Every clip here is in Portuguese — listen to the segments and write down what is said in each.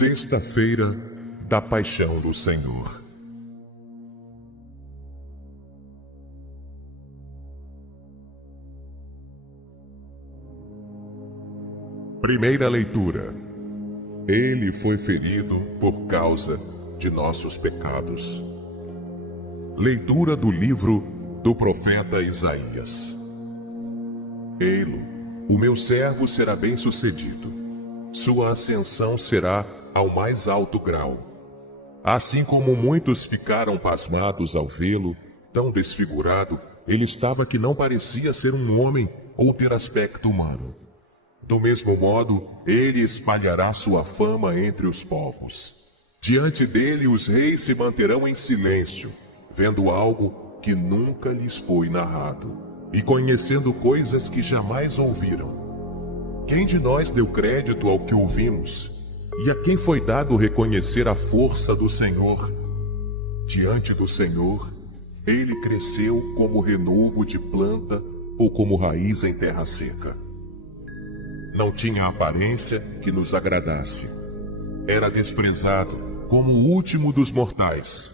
Sexta-feira da Paixão do Senhor. Primeira leitura. Ele foi ferido por causa de nossos pecados. Leitura do livro do profeta Isaías. Ei-lo, o meu servo será bem-sucedido. Sua ascensão será ao mais alto grau. Assim como muitos ficaram pasmados ao vê-lo, tão desfigurado, ele estava que não parecia ser um homem ou ter aspecto humano. Do mesmo modo, ele espalhará sua fama entre os povos. Diante dele os reis se manterão em silêncio, vendo algo que nunca lhes foi narrado, e conhecendo coisas que jamais ouviram. Quem de nós deu crédito ao que ouvimos? E a quem foi dado reconhecer a força do Senhor? Diante do Senhor, ele cresceu como renovo de planta ou como raiz em terra seca. Não tinha aparência que nos agradasse. Era desprezado como o último dos mortais.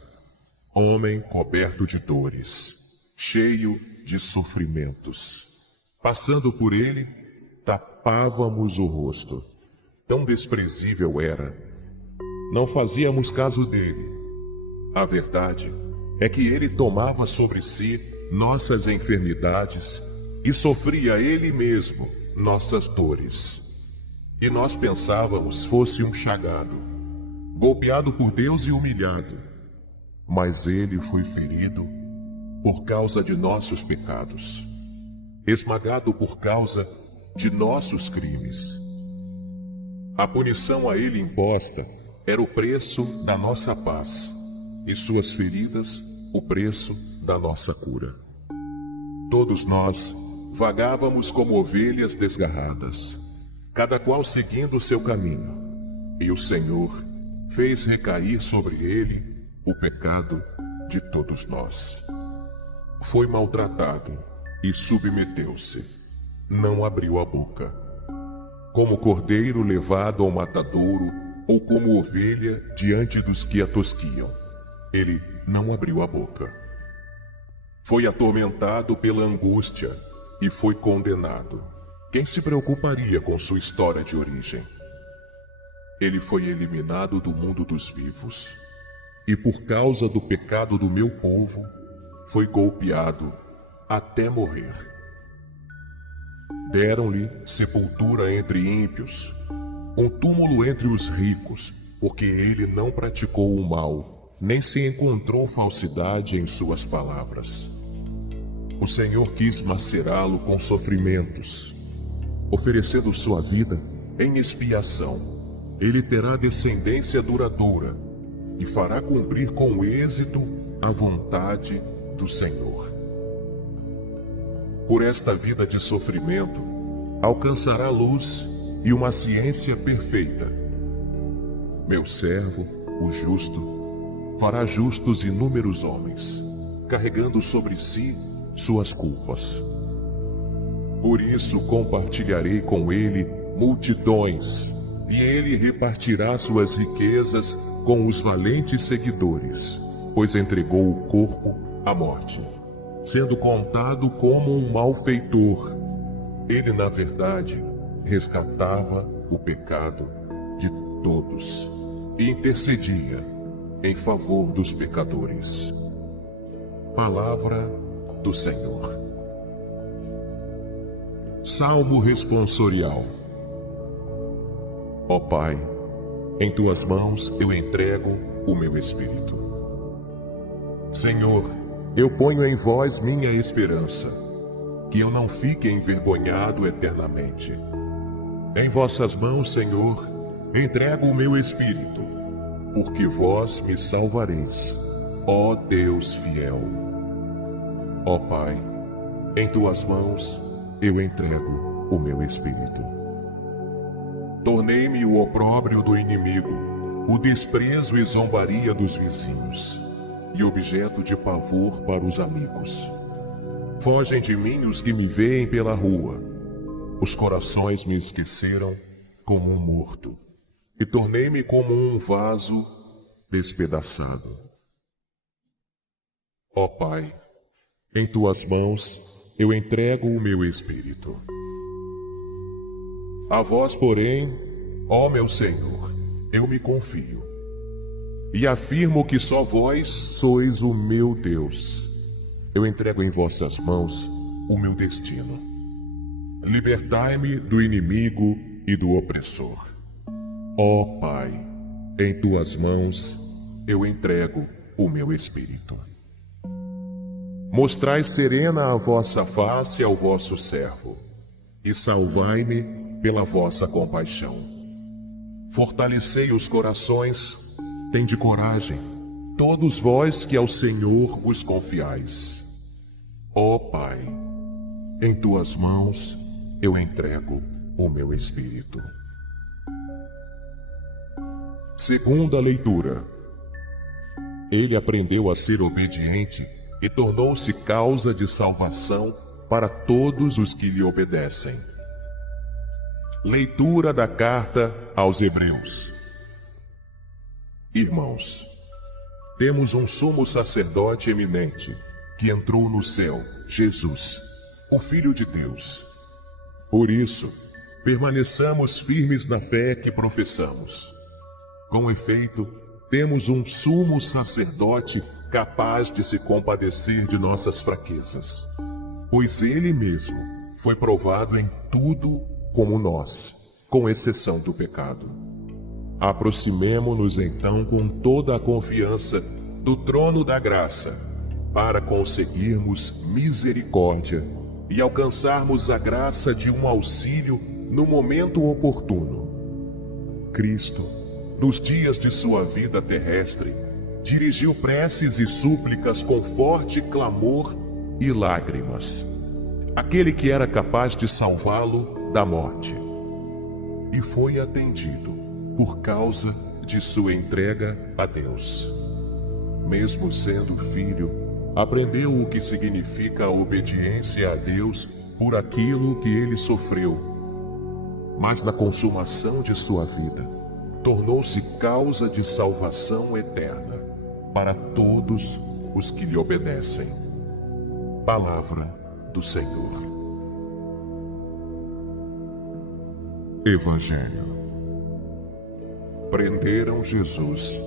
Homem coberto de dores, cheio de sofrimentos. Passando por ele, tapávamos o rosto. Tão desprezível era. Não fazíamos caso dele. A verdade é que ele tomava sobre si nossas enfermidades e sofria ele mesmo nossas dores. E nós pensávamos fosse um chagado, golpeado por Deus e humilhado. Mas ele foi ferido por causa de nossos pecados, esmagado por causa de nossos crimes. A punição a ele imposta era o preço da nossa paz, e suas feridas o preço da nossa cura. Todos nós vagávamos como ovelhas desgarradas, cada qual seguindo o seu caminho, e o Senhor fez recair sobre ele o pecado de todos nós. Foi maltratado e submeteu-se, não abriu a boca. Como cordeiro levado ao matadouro, ou como ovelha diante dos que a tosquiam, ele não abriu a boca. Foi atormentado pela angústia e foi condenado. Quem se preocuparia com sua história de origem? Ele foi eliminado do mundo dos vivos, e por causa do pecado do meu povo, foi golpeado até morrer. Deram-lhe sepultura entre ímpios, um túmulo entre os ricos, porque ele não praticou o mal, nem se encontrou falsidade em suas palavras. O Senhor quis macerá-lo com sofrimentos, oferecendo sua vida em expiação. Ele terá descendência duradoura e fará cumprir com êxito a vontade do Senhor. Por esta vida de sofrimento, alcançará luz e uma ciência perfeita. Meu servo, o justo, fará justos inúmeros homens, carregando sobre si suas culpas. Por isso compartilharei com ele multidões, e ele repartirá suas riquezas com os valentes seguidores, pois entregou o corpo à morte, sendo contado como um malfeitor. Ele, na verdade, resgatava o pecado de todos e intercedia em favor dos pecadores. Palavra do Senhor. Salmo responsorial. Ó Pai, em tuas mãos eu entrego o meu espírito. Senhor, eu ponho em vós minha esperança, que eu não fique envergonhado eternamente. Em vossas mãos, Senhor, entrego o meu espírito, porque vós me salvareis, ó Deus fiel. Ó Pai, em tuas mãos eu entrego o meu espírito. Tornei-me o opróbrio do inimigo, o desprezo e zombaria dos vizinhos, e objeto de pavor para os amigos. Fogem de mim os que me veem pela rua. Os corações me esqueceram como um morto. e tornei-me como um vaso despedaçado. Ó Pai, em tuas mãos eu entrego o meu espírito. A vós, porém, ó meu Senhor, eu me confio, e afirmo que só vós sois o meu Deus. Eu entrego em vossas mãos o meu destino. Libertai-me do inimigo e do opressor. Ó Pai, em tuas mãos eu entrego o meu espírito. Mostrai serena a vossa face ao vosso servo, e salvai-me pela vossa compaixão. Fortalecei os corações, tende coragem, todos vós que ao Senhor vos confiais. Ó Pai, em tuas mãos eu entrego o meu espírito. Segunda leitura. Ele aprendeu a ser obediente e tornou-se causa de salvação para todos os que lhe obedecem. Leitura da carta aos Hebreus. Irmãos, temos um sumo sacerdote eminente que entrou no céu, Jesus, o Filho de Deus. Por isso, permaneçamos firmes na fé que professamos. Com efeito, temos um sumo sacerdote capaz de se compadecer de nossas fraquezas, pois ele mesmo foi provado em tudo como nós, com exceção do pecado. Aproximemo-nos então com toda a confiança do trono da graça, para conseguirmos misericórdia e alcançarmos a graça de um auxílio no momento oportuno. Cristo, nos dias de sua vida terrestre, dirigiu preces e súplicas com forte clamor e lágrimas, aquele que era capaz de salvá-lo da morte. E foi atendido por causa de sua entrega a Deus. Mesmo sendo filho, aprendeu o que significa a obediência a Deus por aquilo que ele sofreu. Mas na consumação de sua vida, tornou-se causa de salvação eterna para todos os que lhe obedecem. Palavra do Senhor. Evangelho. Prenderam Jesus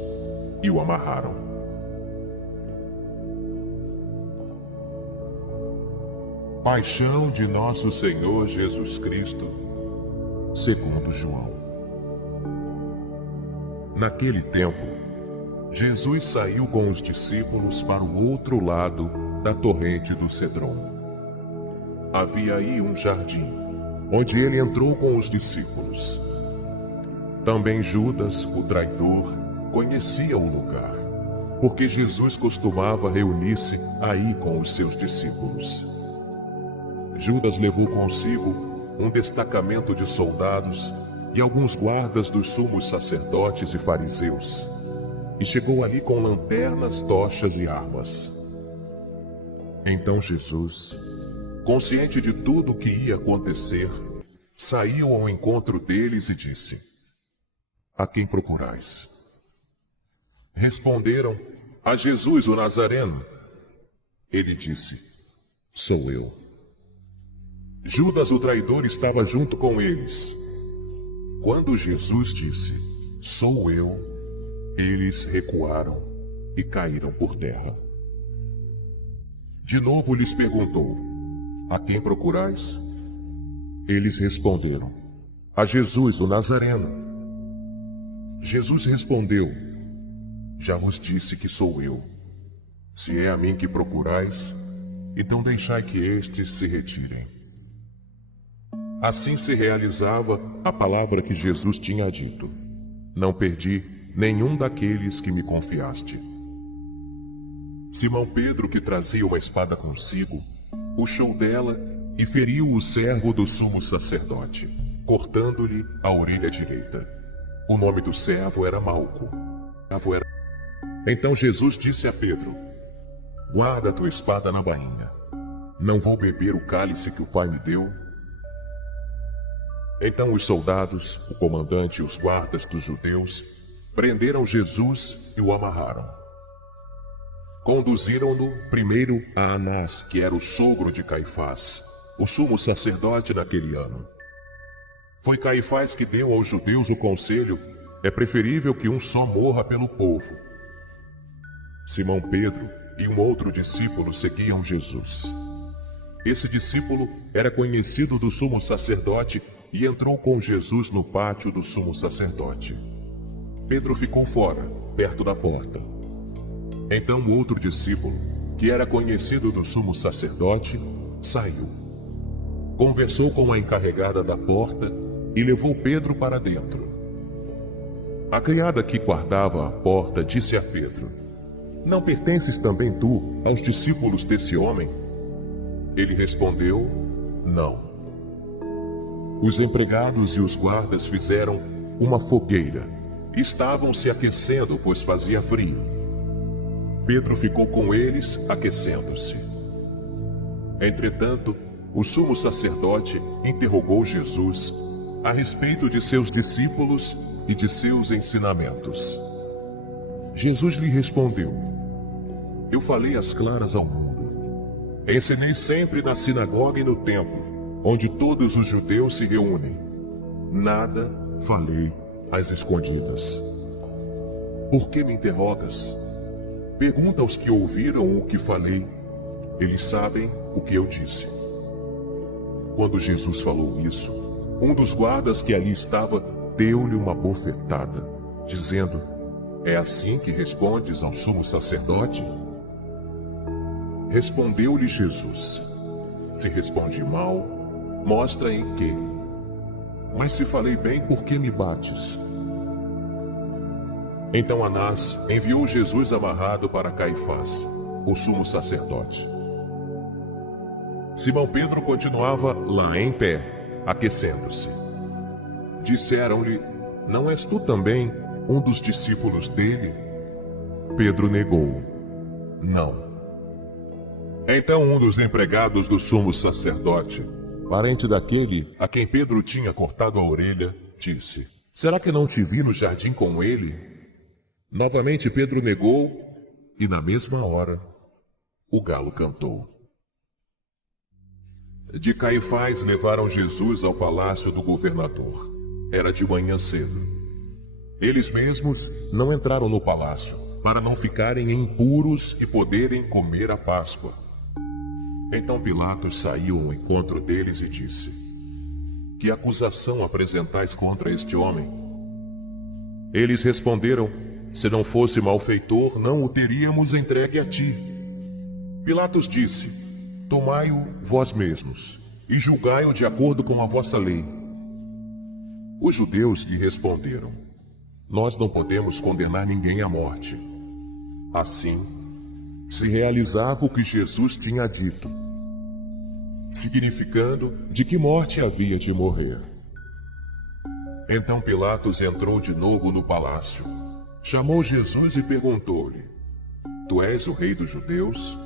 e o amarraram. Paixão de nosso Senhor Jesus Cristo, segundo João. Naquele tempo, Jesus saiu com os discípulos para o outro lado da torrente do Cedron. Havia aí um jardim, onde ele entrou com os discípulos. Também Judas, o traidor, conhecia o lugar, porque Jesus costumava reunir-se aí com os seus discípulos. Judas levou consigo um destacamento de soldados e alguns guardas dos sumos sacerdotes e fariseus, e chegou ali com lanternas, tochas e armas. Então Jesus, consciente de tudo o que ia acontecer, saiu ao encontro deles e disse: A quem procurais? Responderam: A Jesus, o Nazareno. Ele disse: Sou eu. Judas, o traidor, estava junto com eles. Quando Jesus disse: Sou eu, eles recuaram e caíram por terra. De novo lhes perguntou: A quem procurais? Eles responderam: A Jesus, o Nazareno. Jesus respondeu: Já vos disse que sou eu. Se é a mim que procurais, então deixai que estes se retirem. Assim se realizava a palavra que Jesus tinha dito: Não perdi nenhum daqueles que me confiaste. Simão Pedro, que trazia uma espada consigo, puxou dela e feriu o servo do sumo sacerdote, cortando-lhe a orelha direita. O nome do servo era Malco. Então Jesus disse a Pedro: Guarda a tua espada na bainha. Não vou beber o cálice que o Pai me deu? Então os soldados, o comandante e os guardas dos judeus prenderam Jesus e o amarraram. Conduziram-no primeiro a Anás, que era o sogro de Caifás, o sumo sacerdote naquele ano. Foi Caifás que deu aos judeus o conselho: é preferível que um só morra pelo povo. Simão Pedro e um outro discípulo seguiam Jesus. Esse discípulo era conhecido do sumo sacerdote e entrou com Jesus no pátio do sumo sacerdote. Pedro ficou fora, perto da porta. Então o outro discípulo, que era conhecido do sumo sacerdote, saiu. Conversou com a encarregada da porta e levou Pedro para dentro. A criada que guardava a porta disse a Pedro: não pertences também tu aos discípulos desse homem? Ele respondeu: não. Os empregados e os guardas fizeram uma fogueira. Estavam se aquecendo, pois fazia frio. Pedro ficou com eles, aquecendo-se. Entretanto, o sumo sacerdote interrogou Jesus a respeito de seus discípulos e de seus ensinamentos. Jesus lhe respondeu: eu falei às claras ao mundo. Ensinei sempre na sinagoga e no templo, onde todos os judeus se reúnem. Nada falei às escondidas. Por que me interrogas? Pergunta aos que ouviram o que falei. Eles sabem o que eu disse. Quando Jesus falou isso, um dos guardas que ali estava deu-lhe uma bofetada, dizendo: é assim que respondes ao sumo sacerdote? Respondeu-lhe Jesus: se respondi mal, mostra em que. Mas se falei bem, por que me bates? Então Anás enviou Jesus amarrado para Caifás, o sumo sacerdote. Simão Pedro continuava lá em pé, aquecendo-se. Disseram-lhe: não és tu também um dos discípulos dele? Pedro negou: não. Então um dos empregados do sumo sacerdote, parente daquele a quem Pedro tinha cortado a orelha, disse: será que não te vi no jardim com ele? Novamente Pedro negou, e na mesma hora o galo cantou. De Caifás levaram Jesus ao palácio do governador. Era de manhã cedo. Eles mesmos não entraram no palácio, para não ficarem impuros e poderem comer a Páscoa. Então Pilatos saiu ao encontro deles e disse: que acusação apresentais contra este homem? Eles responderam: se não fosse malfeitor, não o teríamos entregue a ti. Pilatos disse: tomai-o vós mesmos, e julgai-o de acordo com a vossa lei. Os judeus lhe responderam: nós não podemos condenar ninguém à morte. Assim, se realizava o que Jesus tinha dito, significando de que morte havia de morrer. Então Pilatos entrou de novo no palácio, chamou Jesus e perguntou-lhe: tu és o rei dos judeus?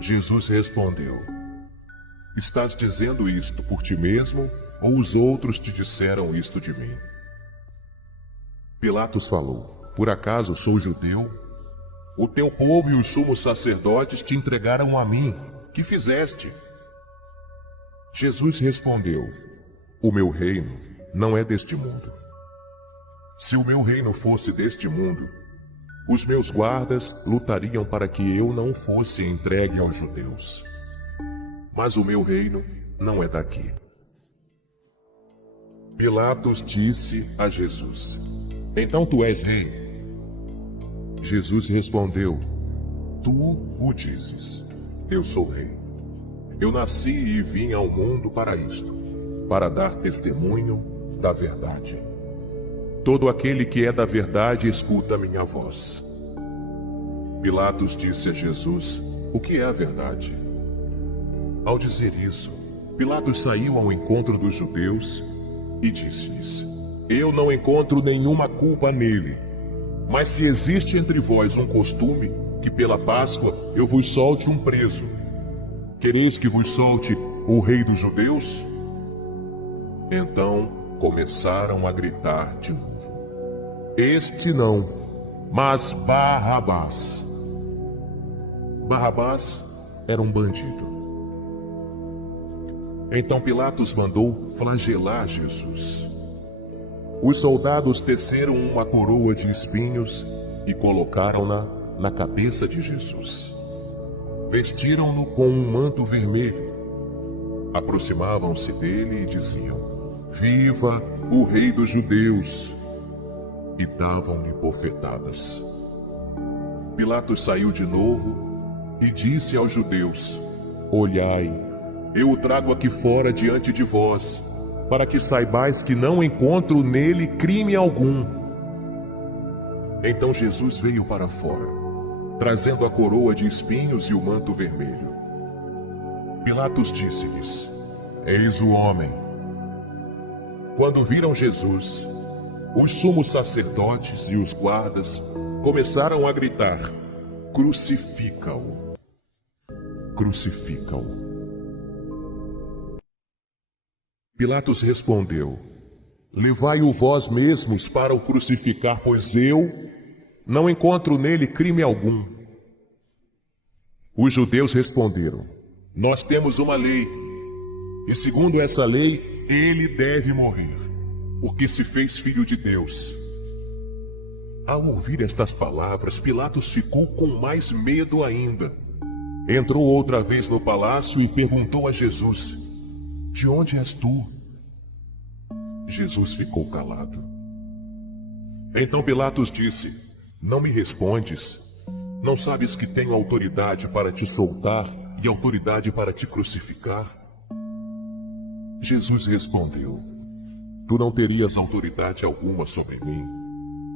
Jesus respondeu: estás dizendo isto por ti mesmo, ou os outros te disseram isto de mim? Pilatos falou: por acaso sou judeu? O teu povo e os sumos sacerdotes te entregaram a mim. Que fizeste? Jesus respondeu: o meu reino não é deste mundo. Se o meu reino fosse deste mundo, os meus guardas lutariam para que eu não fosse entregue aos judeus. Mas o meu reino não é daqui. Pilatos disse a Jesus: então tu és rei? Jesus respondeu: tu o dizes. Eu sou rei. Eu nasci e vim ao mundo para isto, para dar testemunho da verdade. Todo aquele que é da verdade escuta a minha voz. Pilatos disse a Jesus: o que é a verdade? Ao dizer isso, Pilatos saiu ao encontro dos judeus e disse-lhes: eu não encontro nenhuma culpa nele. Mas se existe entre vós um costume, que pela Páscoa eu vos solte um preso, quereis que vos solte o rei dos judeus? Então começaram a gritar de novo: Este não, mas Barrabás. Barrabás era um bandido. Então Pilatos mandou flagelar Jesus. Os soldados teceram uma coroa de espinhos e colocaram-na na cabeça de Jesus. Vestiram-no com um manto vermelho. Aproximavam-se dele e diziam: Viva o Rei dos Judeus! E davam-lhe bofetadas. Pilatos saiu de novo e disse aos judeus: Olhai, eu o trago aqui fora diante de vós, para que saibais que não encontro nele crime algum. Então Jesus veio para fora, trazendo a coroa de espinhos e o manto vermelho. Pilatos disse-lhes: Eis o homem. Quando viram Jesus, os sumos sacerdotes e os guardas começaram a gritar: Crucifica-o! Crucifica-o! Pilatos respondeu: Levai-o vós mesmos para o crucificar, pois eu não encontro nele crime algum. Os judeus responderam: Nós temos uma lei, e segundo essa lei, ele deve morrer, porque se fez filho de Deus. Ao ouvir estas palavras, Pilatos ficou com mais medo ainda. Entrou outra vez no palácio e perguntou a Jesus: De onde és tu? Jesus ficou calado. Então Pilatos disse: Não me respondes? Não sabes que tenho autoridade para te soltar e autoridade para te crucificar? Jesus respondeu: Tu não terias autoridade alguma sobre mim,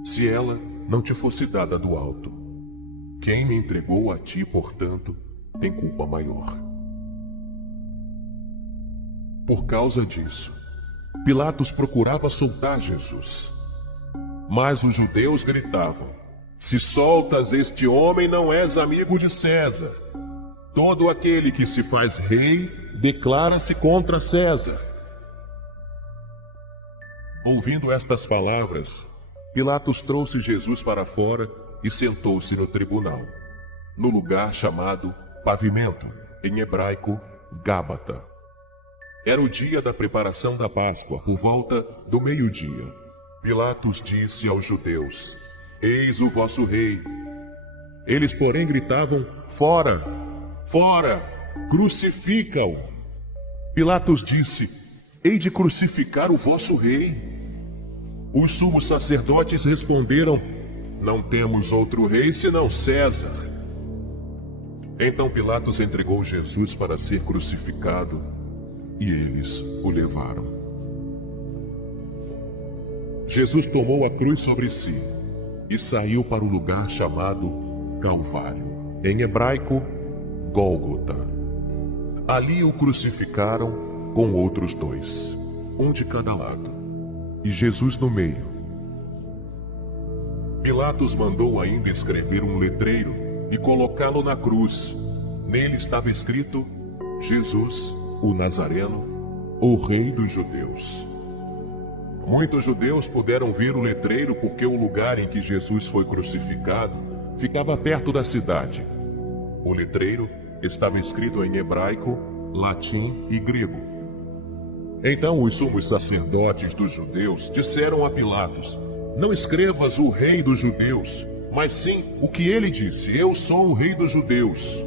se ela não te fosse dada do alto. Quem me entregou a ti, portanto, tem culpa maior. Por causa disso, Pilatos procurava soltar Jesus. Mas os judeus gritavam: Se soltas este homem, não és amigo de César. Todo aquele que se faz rei declara-se contra César. Ouvindo estas palavras, Pilatos trouxe Jesus para fora e sentou-se no tribunal, no lugar chamado Pavimento, em hebraico, Gábata. Era o dia da preparação da Páscoa, por volta do meio-dia. Pilatos disse aos judeus: Eis o vosso rei. Eles, porém, gritavam: Fora! Fora! Crucifica-o! Pilatos disse: Hei de crucificar o vosso rei. Os sumos sacerdotes responderam: Não temos outro rei senão César. Então Pilatos entregou Jesus para ser crucificado e eles o levaram. Jesus tomou a cruz sobre si e saiu para o lugar chamado Calvário, em hebraico, Gólgota. Ali o crucificaram com outros dois, um de cada lado, e Jesus no meio. Pilatos mandou ainda escrever um letreiro e colocá-lo na cruz. Nele estava escrito: Jesus, o Nazareno, o Rei dos Judeus. Muitos judeus puderam ver o letreiro porque o lugar em que Jesus foi crucificado ficava perto da cidade. O letreiro estava escrito em hebraico, latim e grego. Então os sumos sacerdotes dos judeus disseram a Pilatos: Não escrevas o Rei dos Judeus, mas sim o que ele disse: Eu sou o Rei dos Judeus.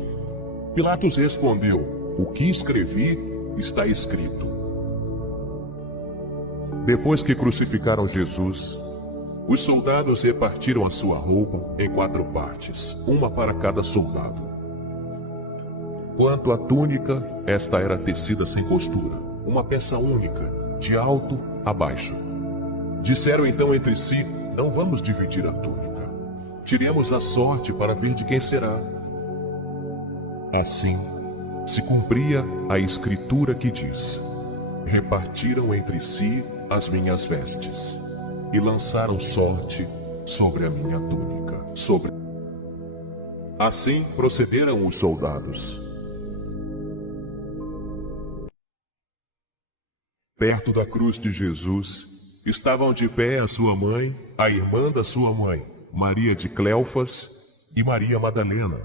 Pilatos respondeu: O que escrevi está escrito. Depois que crucificaram Jesus, os soldados repartiram a sua roupa em 4 partes, uma para cada soldado. Quanto à túnica, esta era tecida sem costura, uma peça única, de alto a baixo. Disseram então entre si: Não vamos dividir a túnica. Tiremos a sorte para ver de quem será. Assim, se cumpria a escritura que diz: Repartiram entre si as minhas vestes e lançaram sorte sobre a minha túnica. Assim procederam os soldados. Perto da cruz de Jesus, estavam de pé a sua mãe, a irmã da sua mãe, Maria de Cleofas e Maria Madalena.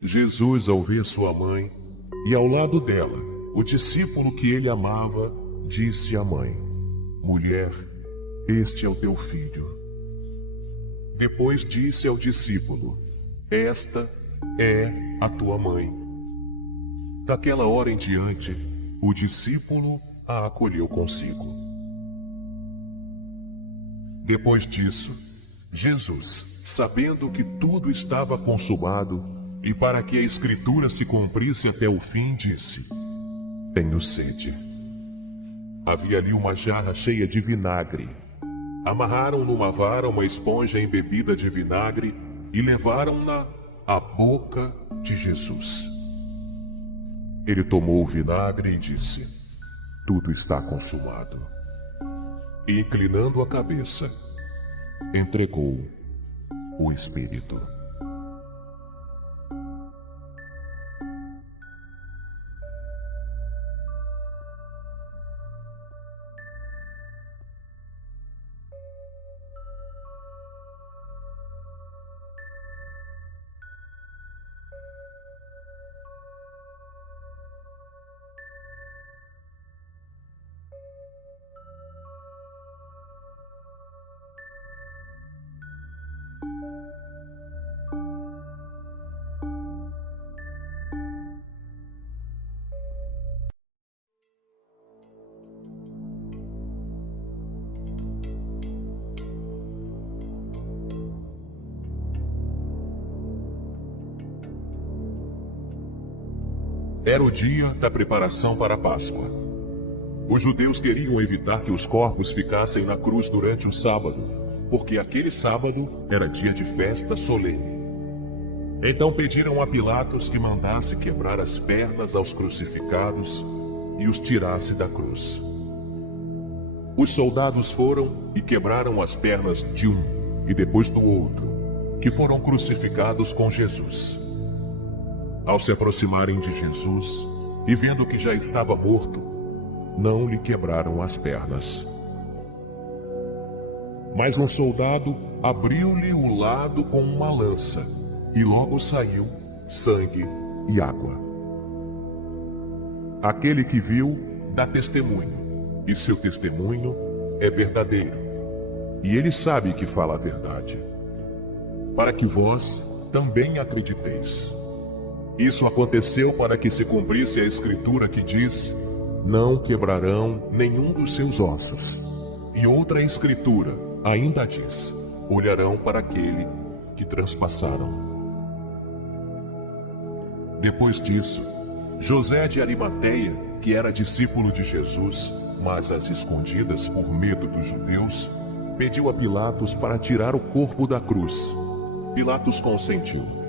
Jesus, ao ver sua mãe, e ao lado dela, o discípulo que ele amava, disse à mãe: Mulher, este é o teu filho. Depois disse ao discípulo: Esta é a tua mãe. Daquela hora em diante, o discípulo a acolheu consigo. Depois disso, Jesus, sabendo que tudo estava consumado, e para que a Escritura se cumprisse até o fim, disse: Tenho sede. Havia ali uma jarra cheia de vinagre. Amarraram numa vara uma esponja embebida de vinagre e levaram-na à boca de Jesus. Ele tomou o vinagre e disse: Tudo está consumado. E, inclinando a cabeça, entregou o Espírito. Era o dia da preparação para a Páscoa. Os judeus queriam evitar que os corpos ficassem na cruz durante o sábado, porque aquele sábado era dia de festa solene. Então pediram a Pilatos que mandasse quebrar as pernas aos crucificados e os tirasse da cruz. Os soldados foram e quebraram as pernas de um e depois do outro, que foram crucificados com Jesus. Ao se aproximarem de Jesus e vendo que já estava morto, não lhe quebraram as pernas. Mas um soldado abriu-lhe o lado com uma lança, e logo saiu sangue e água. Aquele que viu dá testemunho, e seu testemunho é verdadeiro, e ele sabe que fala a verdade, para que vós também acrediteis. Isso aconteceu para que se cumprisse a Escritura que diz: Não quebrarão nenhum dos seus ossos. E outra Escritura ainda diz: Olharão para aquele que transpassaram. Depois disso, José de Arimateia, que era discípulo de Jesus, mas às escondidas por medo dos judeus, pediu a Pilatos para tirar o corpo da cruz. Pilatos consentiu.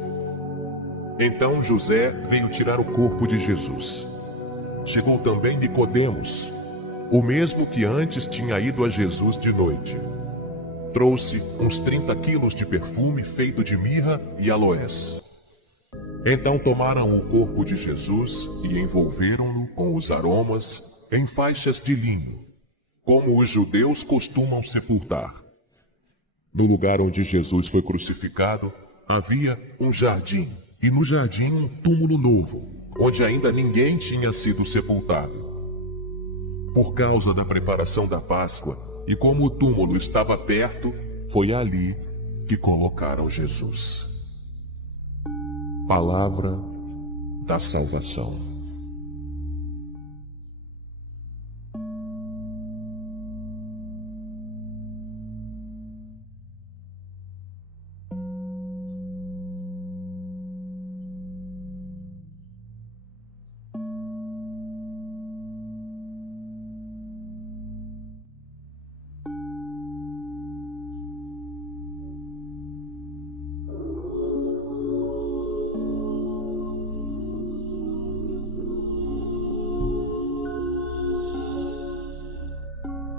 Então José veio tirar o corpo de Jesus. Chegou também Nicodemos, o mesmo que antes tinha ido a Jesus de noite. Trouxe uns 30 quilos de perfume feito de mirra e aloés. Então tomaram o corpo de Jesus e envolveram-no com os aromas em faixas de linho, como os judeus costumam sepultar. No lugar onde Jesus foi crucificado, havia um jardim, e no jardim um túmulo novo, onde ainda ninguém tinha sido sepultado. Por causa da preparação da Páscoa, e como o túmulo estava perto, foi ali que colocaram Jesus. Palavra da salvação.